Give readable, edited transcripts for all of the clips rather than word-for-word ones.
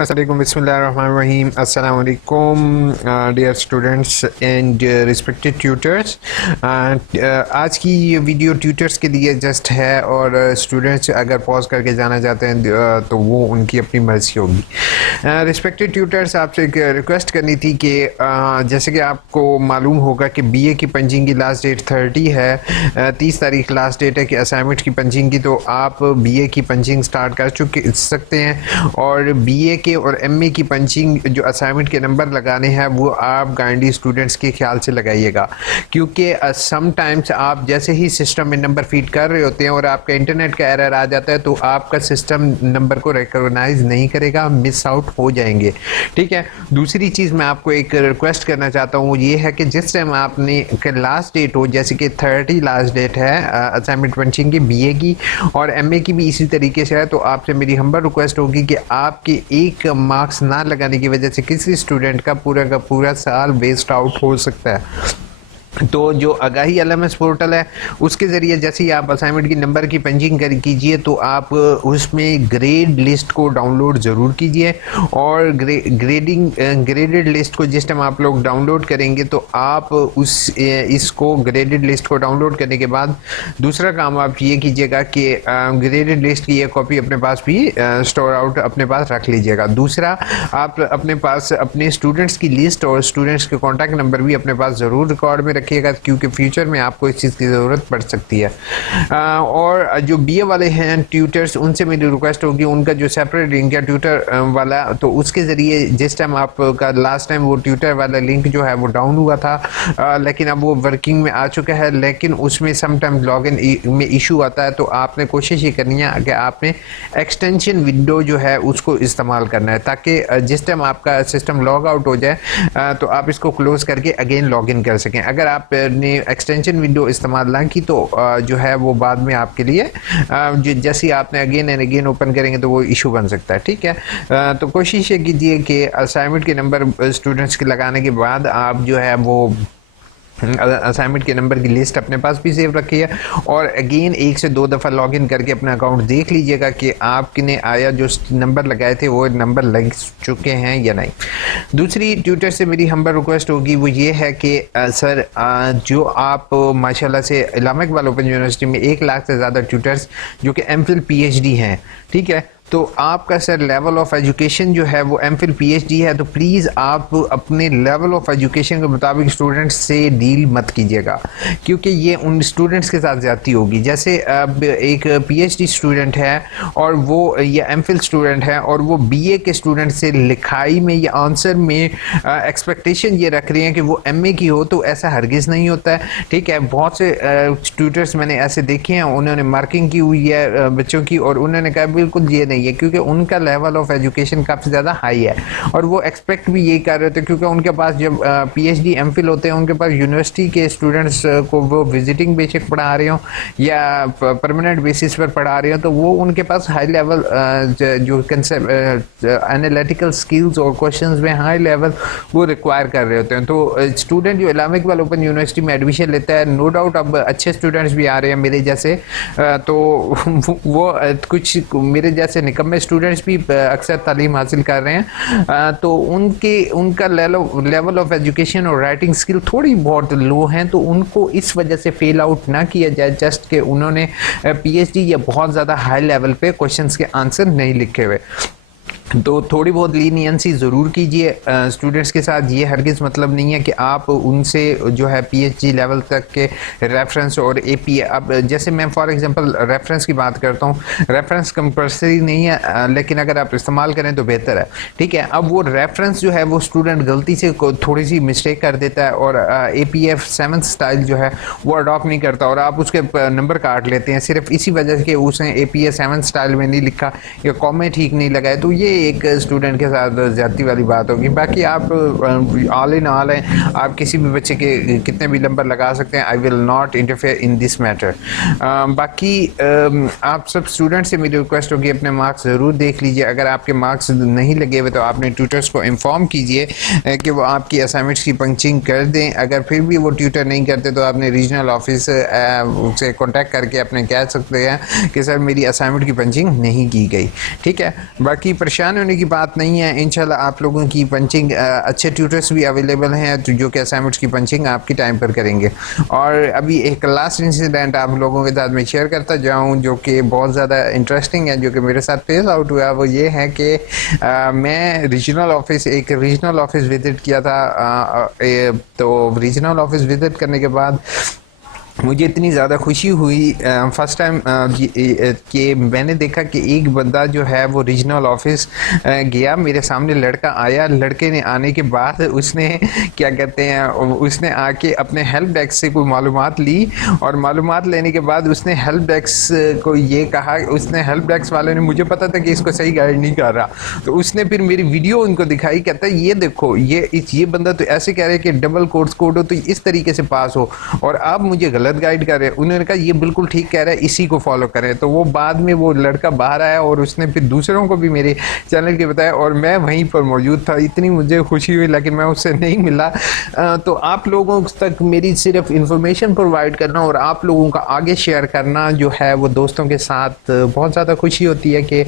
Assalamualaikum, Bismillahirrahmanirrahim. Assalamualaikum, dear students and respected tutors. आज की ये वीडियो ट्यूटर्स के लिए जस्ट है और स्टूडेंट्स अगर पॉज करके जाना चाहते हैं तो वो उनकी अपनी मर्जी होगी। रिस्पेक्टेड ट्यूटर्स, आपसे एक रिक्वेस्ट करनी थी कि जैसे कि आपको मालूम होगा कि बीए की पंचिंग की लास्ट डेट 30 है, 30 तारीख लास्ट डेट है कि असाइनमेंट की पंचिंग की, तो आप बीए की पंचिंग स्टार्ट कर सकते हैं और बीए के और एमए की पंचिंग जो असाइनमेंट के नंबर लगाने हैं वो आप गाइडली स्टूडेंट्स के ख्याल से लगाइएगा, क्योंकि समटाइम्स आप जैसे ही सिस्टम में नंबर फीड कर रहे होते हैं और आपका इंटरनेट का एरर आ जाता है तो आपका सिस्टम नंबर को रिकॉग्नाइज नहीं करेगा, मिस आउट हो जाएंगे। ठीक है। दूसरी चीज़ मैं आपको एक रिक्वेस्ट करना चाहता हूँ, वो ये है कि जिस टाइम आपने लास्ट डेट हो, जैसे कि 30 लास्ट डेट है असाइनमेंट पंचिंग की बीए की और एमए की भी इसी तरीके से है, तो आपसे मेरी हम्बल रिक्वेस्ट होगी कि आपके एक मार्क्स ना लगाने की वजह से किसी स्टूडेंट का पूरा साल वेस्ट आउट हो सकता है। तो जो आगाही एलएमएस पोर्टल है उसके ज़रिए जैसे ही आप असाइनमेंट की नंबर की पंचिंग कीजिए तो आप उसमें ग्रेड लिस्ट को डाउनलोड ज़रूर कीजिए और ग्रेडेड लिस्ट को जिस टाइम आप लोग डाउनलोड करेंगे तो आप इसको ग्रेडेड लिस्ट को डाउनलोड करने के बाद दूसरा काम आप ये कीजिएगा कि ग्रेडेड लिस्ट की एक कॉपी अपने पास भी स्टोर आउट अपने पास रख लीजिएगा। दूसरा, आप अपने पास अपने स्टूडेंट्स की लिस्ट और स्टूडेंट्स के कॉन्टैक्ट नंबर भी अपने पास ज़रूर रिकॉर्ड में रखिएगा, क्योंकि फ्यूचर में आपको इस चीज़ की ज़रूरत पड़ सकती है। और जो बीए वाले हैं ट्यूटर्स, उनसे मेरी रिक्वेस्ट होगी उनका जो सेपरेट लिंक है ट्यूटर वाला, तो उसके ज़रिए जिस टाइम आपका लास्ट टाइम वो ट्यूटर वाला लिंक जो है वो डाउन हुआ था, लेकिन अब वो वर्किंग में आ चुका है, लेकिन उसमें समटाइम लॉगिन में इशू आता है, तो आपने कोशिश ये करनी है कि आपने एक्सटेंशन विंडो जो है उसको इस्तेमाल करना है, ताकि जिस टाइम आपका सिस्टम लॉग आउट हो जाए तो आप इसको क्लोज करके अगेन लॉगिन कर सकें। अगर आपने एक्सटेंशन विंडो इस्तेमाल ना की तो जो है वो बाद में आपके लिए जैसे ही आपने अगेन एंड अगेन ओपन करेंगे तो वो इशू बन सकता है। ठीक है। तो कोशिश ये कीजिए कि असाइनमेंट के नंबर स्टूडेंट्स के लगाने के बाद आप जो है वो असाइनमेंट के नंबर की लिस्ट अपने पास भी सेव रखिए और अगेन 1 से 2 दफ़ा लॉगिन करके अपना अकाउंट देख लीजिएगा कि आपने आया जो नंबर लगाए थे वो नंबर लग चुके हैं या नहीं। दूसरी ट्यूटर से मेरी हम्बल रिक्वेस्ट होगी वो ये है कि सर जो आप माशाल्लाह से अल्लामा इकबाल ओपन यूनिवर्सिटी में 1 लाख से ज़्यादा ट्यूटर्स जो कि एमफिल पीएचडी हैं, ठीक है, तो आपका सर लेवल ऑफ एजुकेशन जो है वो एमफिल पीएचडी है, तो प्लीज़ आप अपने लेवल ऑफ एजुकेशन के मुताबिक स्टूडेंट्स से डील मत कीजिएगा, क्योंकि ये उन स्टूडेंट्स के साथ ज़्यादती होगी। जैसे अब एक पीएचडी स्टूडेंट है और वो या एमफिल स्टूडेंट है और वो बीए के स्टूडेंट से लिखाई में या आंसर में एक्सपेक्टेशन ये रख रहे हैं कि वो एमए की हो, तो ऐसा हरगिज़ नहीं होता है। ठीक है। बहुत से ट्यूटर्स मैंने ऐसे देखे हैं, उन्होंने मार्किंग की हुई है बच्चों की और उन्होंने कहा बिल्कुल ये नहीं है, क्योंकि उनका लेवल ऑफ एजुकेशन काफ़ी ज़्यादा हाई है और वो एक्सपेक्ट भी यही कर रहे थे, क्योंकि उनके पास जब पीएचडी एमफिल होते हैं उनके पास यूनिवर्सिटी के स्टूडेंट्स को वो विजिटिंग बेसिक पढ़ा रहे हो या परमानेंट बेसिस पर पढ़ा रहे हो, तो वो उनके पास हाई लेवल जो कंसेप्ट एनालिटिकल स्किल्स और क्वेश्चंस में हाई लेवल वो रिक्वायर कर रहे होते हैं। तो स्टूडेंट जो अल्लामा इकबाल ओपन यूनिवर्सिटी में एडमिशन लेता है, नो डाउट अब अच्छे स्टूडेंट्स भी आ रहे हैं मेरे जैसे, तो वो कुछ मेरे जैसे निकम्मे स्टूडेंट्स भी अक्सर तालीम हासिल कर रहे हैं, तो उनका लेवल ऑफ एजुकेशन और राइटिंग स्किल थोड़ी बहुत लो हैं, तो उनको इस वजह से फेल आउट ना किया जाए जस्ट कि उन्होंने पीएचडी या बहुत ज़्यादा हाई लेवल पे क्वेश्चंस के आंसर नहीं लिखे हुए। तो थोड़ी बहुत लीनियंसी ज़रूर कीजिए स्टूडेंट्स के साथ। ये हरगिज़ मतलब नहीं है कि आप उनसे जो है पीएचडी लेवल तक के रेफरेंस और एपीए, अब जैसे मैं फॉर एग्जांपल रेफरेंस की बात करता हूँ, रेफरेंस कंपल्सरी नहीं है, लेकिन अगर आप इस्तेमाल करें तो बेहतर है। ठीक है। अब वो रेफरेंस जो है वो स्टूडेंट गलती से थोड़ी सी मिस्टेक कर देता है और APF 7th स्टाइल जो है वो अडॉप्ट नहीं करता और आप उसके नंबर काट लेते हैं सिर्फ इसी वजह से कि उसने APF 7th स्टाइल में नहीं लिखा या कॉमेंट ठीक नहीं लगाए, तो ये एक स्टूडेंट के साथ ज्यादती वाली बात होगी। बाकी आप ऑल इन ऑल हैं, आप किसी भी बच्चे के कितने भी नंबर लगा सकते हैं। I will not interfere in this matter. बाकी आप सब स्टूडेंट से मेरी रिक्वेस्ट होगी अपने मार्क्स ज़रूर देख लीजिए। अगर आपके मार्क्स नहीं लगे हुए तो आपने ट्यूटर्स को इन्फॉर्म कीजिए कि वो आपकी असाइनमेंट्स की पंचिंग कर दें। अगर फिर भी वो ट्यूटर नहीं करते तो आपने रीजनल ऑफिस से कॉन्टैक्ट करके अपने कह सकते हैं कि सर मेरी असाइनमेंट की पंचिंग नहीं की गई। ठीक है। बाकी परेशान परेशान होने की बात नहीं है। इंशाल्लाह आप लोगों की पंचिंग अच्छे ट्यूटर्स भी अवेलेबल हैं तो जो कि असाइनमेंट्स की पंचिंग आपकी टाइम पर करेंगे। और अभी एक लास्ट इंसिडेंट आप लोगों के साथ मैं शेयर करता जाऊं जो कि बहुत ज़्यादा इंटरेस्टिंग है, जो कि मेरे साथ फेस आउट हुआ। वो ये है कि मैं एक रीजनल ऑफिस विज़िट किया था। तो रीजनल ऑफिस विज़िट करने के बाद मुझे इतनी ज़्यादा खुशी हुई फर्स्ट टाइम कि मैंने देखा कि एक बंदा जो है वो रीजनल ऑफिस गया, मेरे सामने लड़का आया। लड़के ने आने के बाद उसने क्या कहते हैं, उसने आके अपने हेल्प डेस्क से कोई मालूमात ली और मालूमात लेने के बाद उसने हेल्प डेस्क को ये कहा, उसने हेल्प डेस्क वाले ने, मुझे पता था कि इसको सही गाइड नहीं कर रहा, तो उसने फिर मेरी वीडियो उनको दिखाई। कहता है ये देखो ये बंदा तो ऐसे कह रहे हैं कि डबल कोर्स कोड हो तो इस तरीके से पास हो और आप मुझे गलत गाइड कर रहे हैं। उन्होंने कहा ये बिल्कुल ठीक कह रहा है, इसी को फॉलो करें। तो वो बाद में वो लड़का बाहर आया और उसने फिर दूसरों को भी मेरे चैनल के बताया और मैं वहीं पर मौजूद था। इतनी मुझे खुशी हुई, लेकिन मैं उससे नहीं मिला। तो आप लोगों तक मेरी सिर्फ इंफॉर्मेशन प्रोवाइड करना और आप लोगों का आगे शेयर करना जो है वो दोस्तों के साथ बहुत ज़्यादा खुशी होती है कि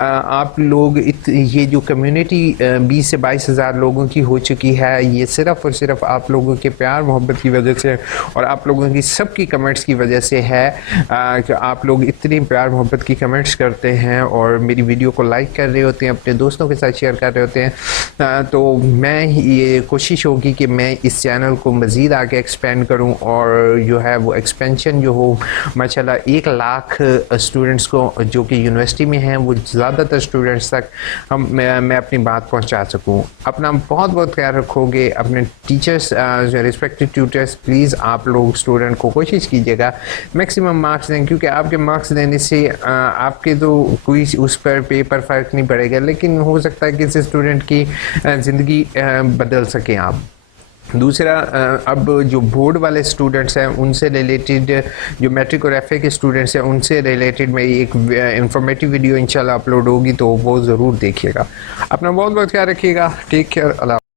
आप लोग ये जो कम्युनिटी 20 से 22 हज़ार लोगों की हो चुकी है, ये सिर्फ और सिर्फ आप लोगों के प्यार मोहब्बत की वजह से और आप लोगों की सबकी कमेंट्स की वजह से है कि आप लोग इतनी प्यार मोहब्बत की कमेंट्स करते हैं और मेरी वीडियो को लाइक कर रहे होते हैं, अपने दोस्तों के साथ शेयर कर रहे होते हैं। तो मैं ये कोशिश होगी कि मैं इस चैनल को मज़ीद आगे एक्सपेंड करूं और जो है वो एक्सपेंशन जो हो माशाल्लाह 1 लाख स्टूडेंट्स को जो कि यूनिवर्सिटी में हैं वो ज़्यादातर स्टूडेंट्स तक मैं अपनी बात पहुंचा सकूं। अपना बहुत बहुत ख्याल रखोगे। अपने टीचर्स, रिस्पेक्टेड ट्यूटर्स, प्लीज़ आप लोग स्टूडेंट को कोशिश कीजिएगा मैक्सिमम मार्क्स दें, क्योंकि आपके मार्क्स देने से आपके तो कोई उस पर पेपर फ़र्क नहीं पड़ेगा, लेकिन हो सकता है कि किसी स्टूडेंट की ज़िंदगी बदल सकें आप। दूसरा, अब जो बोर्ड वाले स्टूडेंट्स हैं उनसे रिलेटेड, जो मैट्रिक और एफए के स्टूडेंट्स हैं उनसे रिलेटेड मेरी एक इंफॉर्मेटिव वीडियो इंशाल्लाह अपलोड होगी, तो वो ज़रूर देखिएगा। अपना बहुत बहुत ख्याल रखिएगा। Take care. अल्लाह।